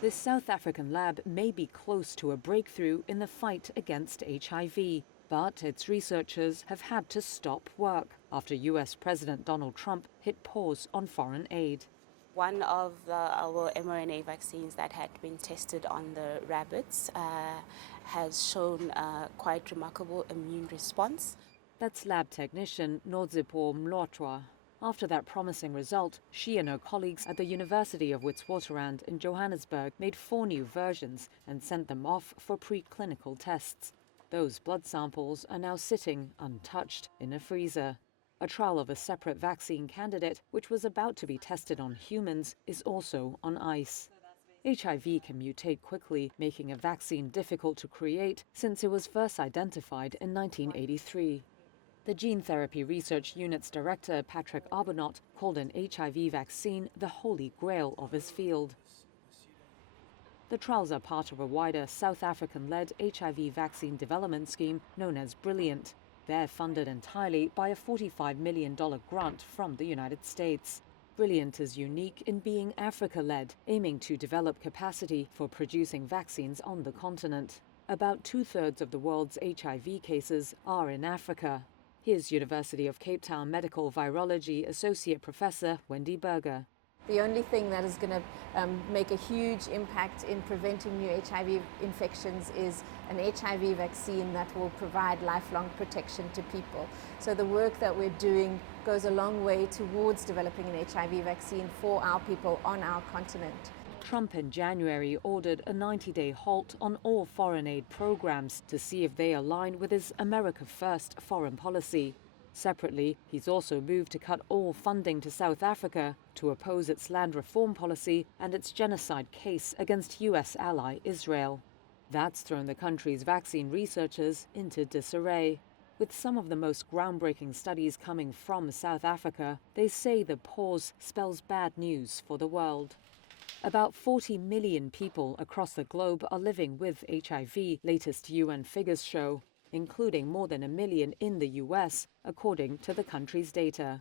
This South African lab may be close to a breakthrough in the fight against HIV, but its researchers have had to stop work after US President Donald Trump hit pause on foreign aid. One of our mRNA vaccines that had been tested on the rabbits has shown quite remarkable immune response. That's lab technician Nodzipo Mlotwa. After that promising result, she and her colleagues at the University of Witwatersrand in Johannesburg made 4 new versions and sent them off for preclinical tests. Those blood samples are now sitting untouched in a freezer. A trial of a separate vaccine candidate, which was about to be tested on humans, is also on ice. HIV can mutate quickly, making a vaccine difficult to create since it was first identified in 1983. The Gene Therapy Research Unit's director, Patrick Arbonot, called an HIV vaccine the holy grail of his field. The trials are part of a wider South African-led HIV vaccine development scheme known as Brilliant. They're funded entirely by a $45 million grant from the United States. Brilliant is unique in being Africa-led, aiming to develop capacity for producing vaccines on the continent. About 2/3 of the world's HIV cases are in Africa. Here's University of Cape Town Medical Virology Associate Professor Wendy Berger. The only thing that is going to make a huge impact in preventing new HIV infections is an HIV vaccine that will provide lifelong protection to people. So the work that we're doing goes a long way towards developing an HIV vaccine for our people on our continent. Trump in January ordered a 90-day halt on all foreign aid programs to see if they align with his America First foreign policy. Separately, he's also moved to cut all funding to South Africa to oppose its land reform policy and its genocide case against US ally Israel. That's thrown the country's vaccine researchers into disarray. With some of the most groundbreaking studies coming from South Africa, they say the pause spells bad news for the world. About 40 million people across the globe are living with HIV, latest UN figures show, including more than 1 million in the US, according to the country's data.